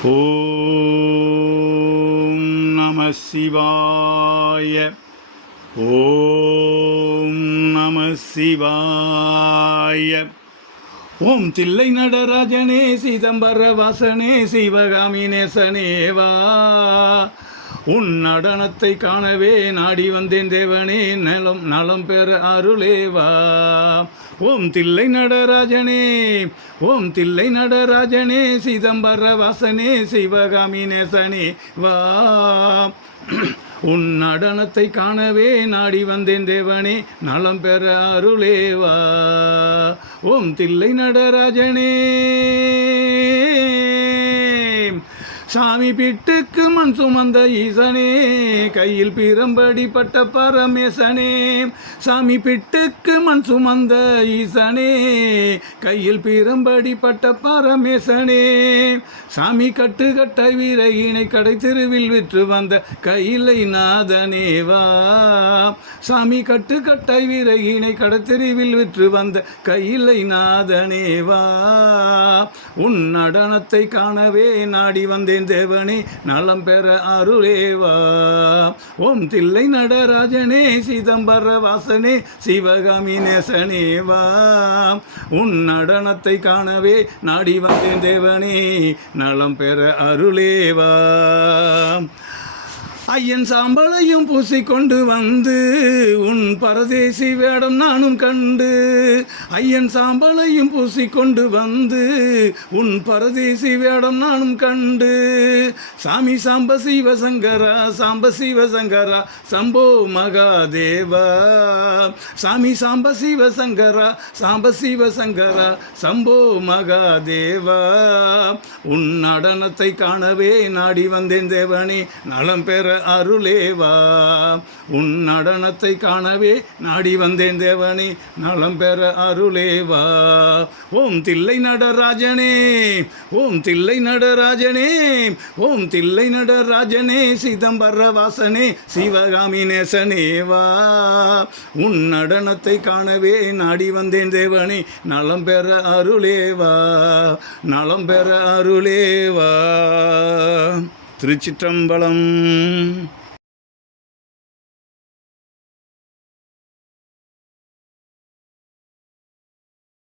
ஓம் நம சிவாய. ஓம் நம சிவாய. ஓம் தில்லை நடராஜனே சிதம்பர வாசனே சிவகாமி நேசனேவா. உன் நடனத்தை காணவே நாடி வந்தேன் தேவனே, நலம் பெற அருளேவா. ஓம் தில்லை நடராஜனே, ஓம் தில்லை நடராஜனே சிதம்பர வாசனே சிவகாமி நேசனே வா. உன் நடனத்தை காணவே நாடி வந்தேன் தேவனே, நலம் பெற அருளேவா. ஓம் தில்லை நடராஜனே. சாமி பிட்டுக்கு மண் சுமந்த ஈசனே, கையில் பிரம்படி பட்ட பரமேசனே. சாமி பிட்டுக்கு மண் சுமந்த ஈசனே, கையில் பிரம்படி பட்ட பரமேசனே. சாமி கட்டுக்கட்ட வீரகினை கடை தெருவில் விற்று வந்த கையிலை நாதனேவா. சாமி கட்டுக்கட்ட வீரகினை கடை தெருவில் விற்று வந்த கையிலை நாதனேவா. உன் நடனத்தை காணவே நாடி வந்தேன் தேவனே, நலம் பெற அருளேவா. ஓம் தில்லை நடராஜனே சிதம்பர வாசனே சிவகாமி நேசனேவா. உன் நடனத்தை காணவே நாடி வந்தேன் தேவனே, நலம் பெற அருளேவா. ஐயன் சாம்பலையும் பூசிக்கொண்டு வந்து உன் பரதேசி வேடம் நானும் கண்டு. ஐயன் சாம்பலையும் பூசிக்கொண்டு வந்து உன் பரதேசி வேடம் நானும் கண்டு. சாமி சாம்ப சிவசங்கரா, சாம்ப சிவசங்கரா, சம்போ மகாதேவா. சாமி சாம்ப சிவசங்கரா, சாம்ப சிவசங்கரா, சம்போ மகாதேவா. உன் நடனத்தை காணவே நாடி வந்தேன் தேவனே, நலம் பெற அருளேவா. உன் நடனத்தை காணவே நாடி வந்தேன் தேவனே, நலம் பெற அருளேவா. ஓம் தில்லை நடராஜனே, ஓம் தில்லை நடராஜனே, ஓம் தில்லை நடராஜனே சிதம்பர வாசனே சிவகாமி நேசனேவா. உன் நடனத்தை காணவே நாடி வந்தேன் தேவனே, நலம் பெற அருளேவா, நலம் பெற அருளேவா. திருச்சிற்றம்பலம்.